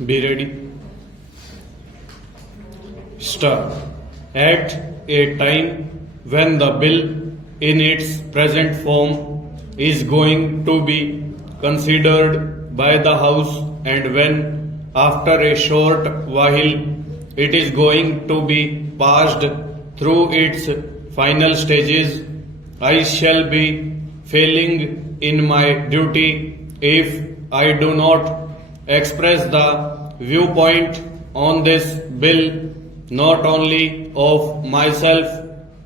Be ready. Start. At a time when the bill in its present form is going to be considered by the House, and when after a short while it is going to be passed through its final stages, I shall be failing in my duty if I do not express the viewpoint on this bill, not only of myself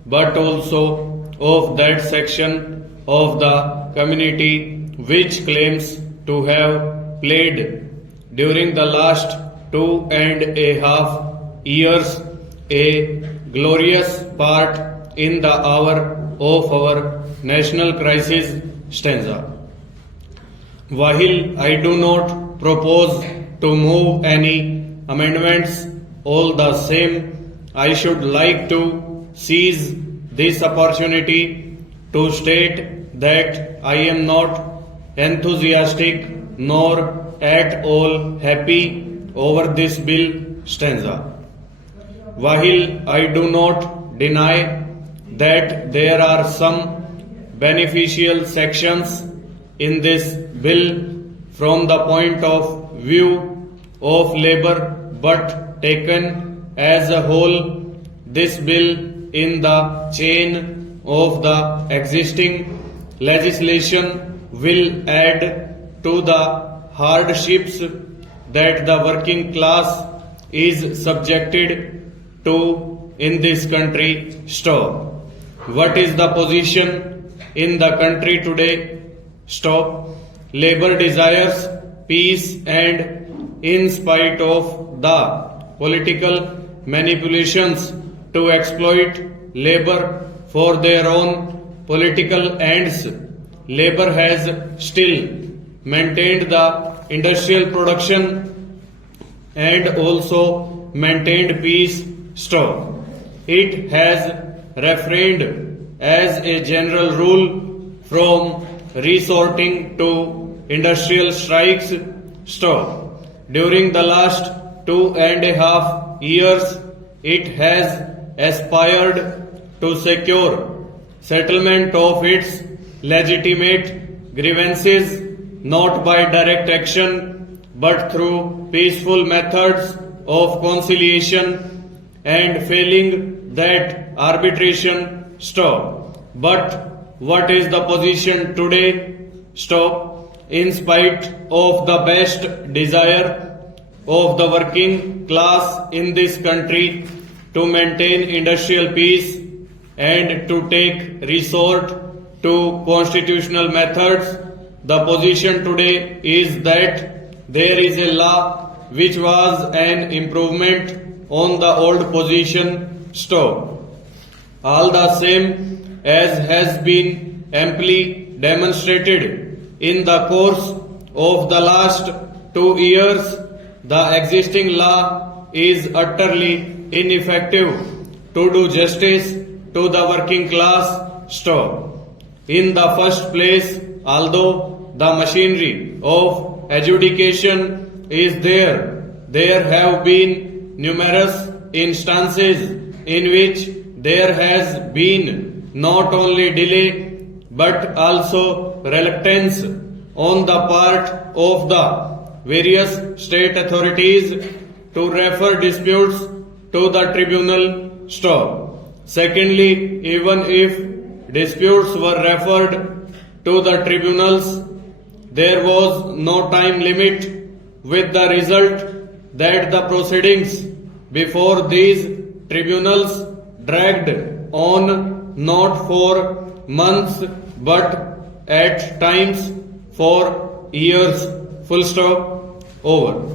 but also of that section of the community which claims to have played during the last 2.5 years a glorious part in the hour of our national crisis stanza. While I do not propose to move any amendments, all the same, I should like to seize this opportunity to state that I am not enthusiastic nor at all happy over this bill stanza. While I do not deny that there are some beneficial sections in this bill from the point of view of labor, but taken as a whole, this bill in the chain of the existing legislation will add to the hardships that the working class is subjected to in this country. Stop. What is the position in the country today? Stop. Labor desires peace, and in spite of the political manipulations to exploit labor for their own political ends, labor has still maintained the industrial production and also maintained peace. Stop. It has refrained as a general rule from resorting to industrial strikes. Stop. During the last 2.5 years, it has aspired to secure settlement of its legitimate grievances not by direct action but through peaceful methods of conciliation, and failing that arbitration. Stop. But what is the position today? Stop. In spite of the best desire of the working class in this country to maintain industrial peace and to take resort to constitutional methods, the position today is that there is a law which was an improvement on the old position. Stop. All the same, as has been amply demonstrated in the course of the last 2 years, the existing law is utterly ineffective to do justice to the working class. Stop. In the first place, although the machinery of adjudication is there have been numerous instances in which there has been not only delay but also reluctance on the part of the various state authorities to refer disputes to the tribunal. Stop. Secondly, even if disputes were referred to the tribunals, there was no time limit, with the result that the proceedings before these tribunals dragged on not for months but at times for years. Full stop. Over.